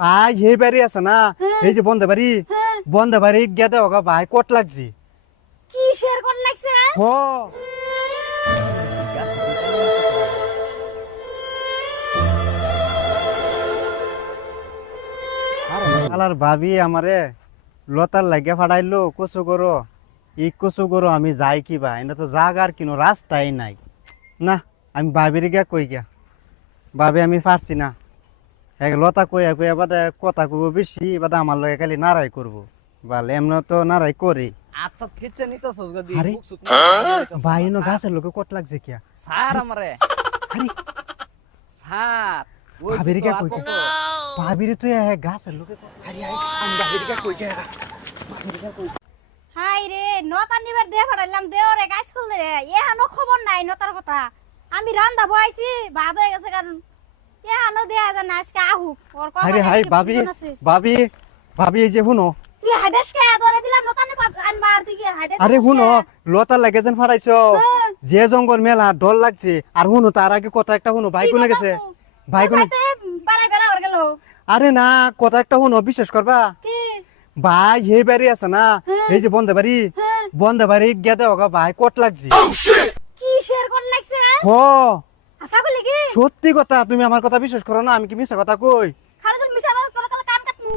ভাই এই বাড়ি আছে না, এই যে বন্ধ বাড়ি গেদে হোক ভাই কোট লাগছি। কি শেয়ার কোন লাগছে? হো আলার ভাবি আমারে লতার লাগিয়া ফাড়াইলো কচু করো এই কচু করো আমি যাই কি বা এটা তো জাগার কিনো রাস্তাই নাই না। আমি ভাবির গিয়া কই গিয়া ভাবি আমি পারছি না, এক লতা কইয়া কইয়া বাদে কথা কইব বেশি বাদে আমার লগে খালি নারাই করবো বলে এমন তো নারাই করি। আচ্ছা কিচ্ছে নিতেছস গদি আরে বুক সুক ভাই নো গাছের লোকে কোট লাগছে কিয়া স্যার আমারে আরে স্যার ভাবির গিয়া কই গিয়া ভাবির তুই গাছের লোকে আরে আমি ভাবির গিয়া কই গিয়া হাই রে নতা নিবার দে ফাড়াইলাম দেওরে গাছ খুললে রে এহানো খবর নাই নতার কথা। আমি রান্দা বইছি বাদ হয়ে গেছে কারণ এহানো দেয়া যায় না আজকে আহু ওর কথা। আরে হাই ভাবি ভাবি ভাবি এই যে শুনো তুই হাইদাস কে ধরে দিলাম নতা নি আনবার দিকে হাইদাস। আরে শুনো লতা লাগে যেন ফাড়াইছো যে জঙ্গল মেলা ডর লাগছে আর শুনো তার আগে কথা একটা শুনো ভাই কোনে গেছে ভাই কোনে বাড়াই বেড়া ওর গেল। আরে না কথা একটা শুনো বিশ্বাস করবা কি ভাই এই বাড়ি আছে না, এই যে বন্ধ বাড়ি গেদে হোক ভাই কোট লাগছে। কি শেয়ার কোন লাগছে? হো আশা বলি কি সত্যি কথা, তুমি আমার কথা বিশ্বাস করো না, আমি কি মিছা কথা কই? খালি তুমি মিছা তোর কাল কান কাটমু।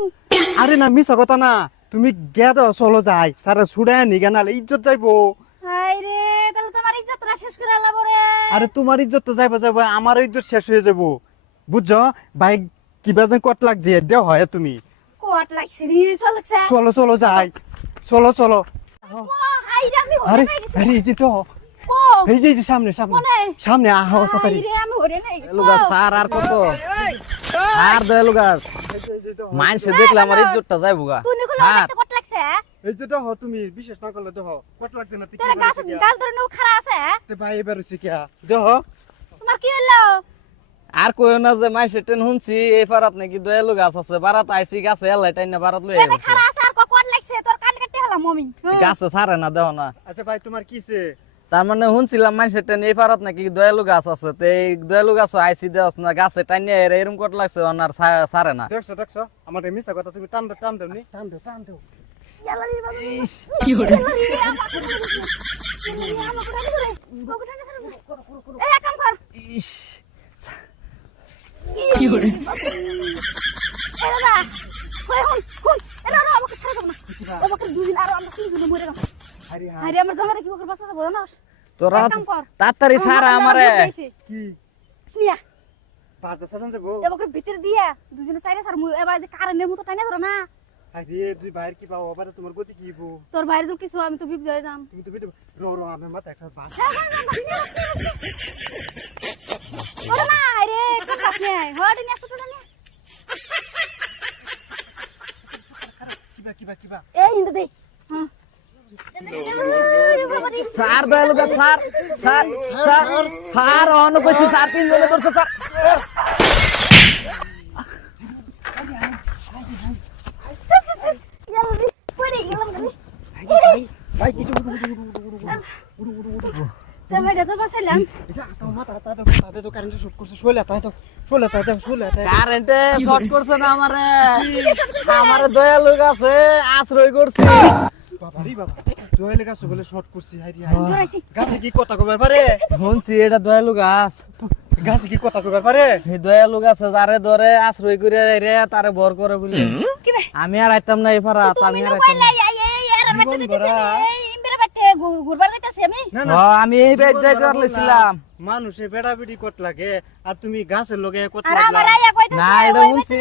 আরে না মিছা কথা না, তুমি গেদ চলো যাই সারা ছুড়ে নিগা নালে ইজ্জত যাইবো। হাই রে তাহলে তোমার ইজ্জতটা শেষ করে আলাবো রে। আরে তোমার ইজ্জত তো যাইবো আমার ইজ্জত শেষ হয়ে যাবো বুঝছো। ভাই কিবা যেন কট লাগছে দেও হয় তুমি কোট লাগছে রে চলছে। চলো যাই চলো ও হাই রে আমি আরে হরে নাই গেছি। আরে এই যে তো ও এই যে সামনে কোনে? সামনে আহো হাই সাতারি রে আমি হরে নাই গেছি। লুগা স্যার আর কত স্যার দয়ালু গাছ মাইনসে দেখলে আমার ইজ্জতটা যাইবগা তুই নিকল স্যার কোট লাগছে। এই যে দেখো তুমি বিশ্বাস না করলে দেখো কট লাগছে না তোর গাছ গাছ ধরে নো খাড়া আছে। তে ভাই এবার হইছে কিয়া দেখো তোমার কি হলো? আর কইও না যে মাইনসে টেন শুনছি এই পারাত নাকি দয়ালু গাছ আছে বারাত আইছি গাছে এলাই টাইনা বারাত লই এনে গেছে খাড়া আছে আর কোট লাগছে তোর কান কাটতে হলাম আমি। গাছে সারে না দেও না। আচ্ছা ভাই তোমার কিছে তার মানে শুনছিলাম মাইনসে টেন এই পারাত নাকি দয়ালু গাছ আছে তে এই দয়ালু গাছ আইছি দেওস না গাছে টাইনা এরকম কট লাগছে আর সারে না। দেখছো আমার মিছা কথা তুমি টান দাও নি টান দাও ইয়ালা রে বাবা কি করে এ কাম কর ইস কি করে এ বাবা হুন এলা না আমাকে ছেড়ে দাও না আমাকে দুদিন আর আমরা তিনজনে মরে গেলাম। আরে আরে আমার জামাই কি করে বাঁচা যাবে না? তোরা এক কাম কর। তাড়াতাড়ি সারা আমারে কি শুনিয়া পাঁচটা সাজান যাবো আমাকে ভিতরে দিয়া দুজনে চাইরে স্যার এবার যে কারেন্টের মতো টাইনা ধরো না। আরে দুই ভাইয়ের কি পাও আবার তোমার গতি কি হইবো তোর বাইরে যদি কিছু আমি তো বিপদ হয়ে যাম। তুমি তো বিদে রো আমার মাথা একটা বাস ওরে না আরে কাট নে হড় নিয়া ছোট না কিবা এই ইন্দে দে হ্যাঁ স্যার দয়ালু গাছ স্যার স্যার অন কইছি স্যার তিন জনে ধরছে স্যার ইয়ালা রে পরে গেলাম রে ভাই কিছু জামাইটা তো বাঁচাইলাম। এটা তোমার মাথা তাতে তো কারেন্ট শর্ট করছে শোলে কারেন্টে শর্ট করছে না আমারে দয়ালু গাছে আশ্রয় করছে বাবা দোয়ালে গাছ বলে শর্ট করছি হাই গাছে কি কথা কইবার পারে শুনছি এটা দয়ালু গাছ গাছে কি কথা কইবার পারে এই দয়ালু গাছে যারে ধরে আশ্রয় করে রে তারে ভর করে বলে কি বে আমি আর আইতাম না এই পারাত আমি আর আইতাম না জীবন ভরা ঘুরবার যাইতাছি আমি। আমি এই বেদ যাইতে পারলাম মানুষে বেড়াবেড়ি কট লাগে আর তুমি গাছের লগে কত আর আমার আইয়া কইতাছে না এটা শুনছি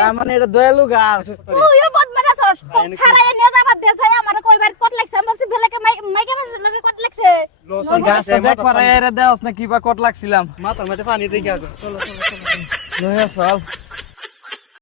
তার মানে এটা দয়ালু গাছ তুইও বদমানা সর সারায় নিয়ে যাবার দে যাই আমার কইবার কত লাগছে আমি ভাবছি ভেলাকে মাইকে লগে কত লাগছে গাছ দেখ পারে এর দেওস না কিবা কট লাগছিলাম মাথার মধ্যে পানি দেখে চলো লয়ে চল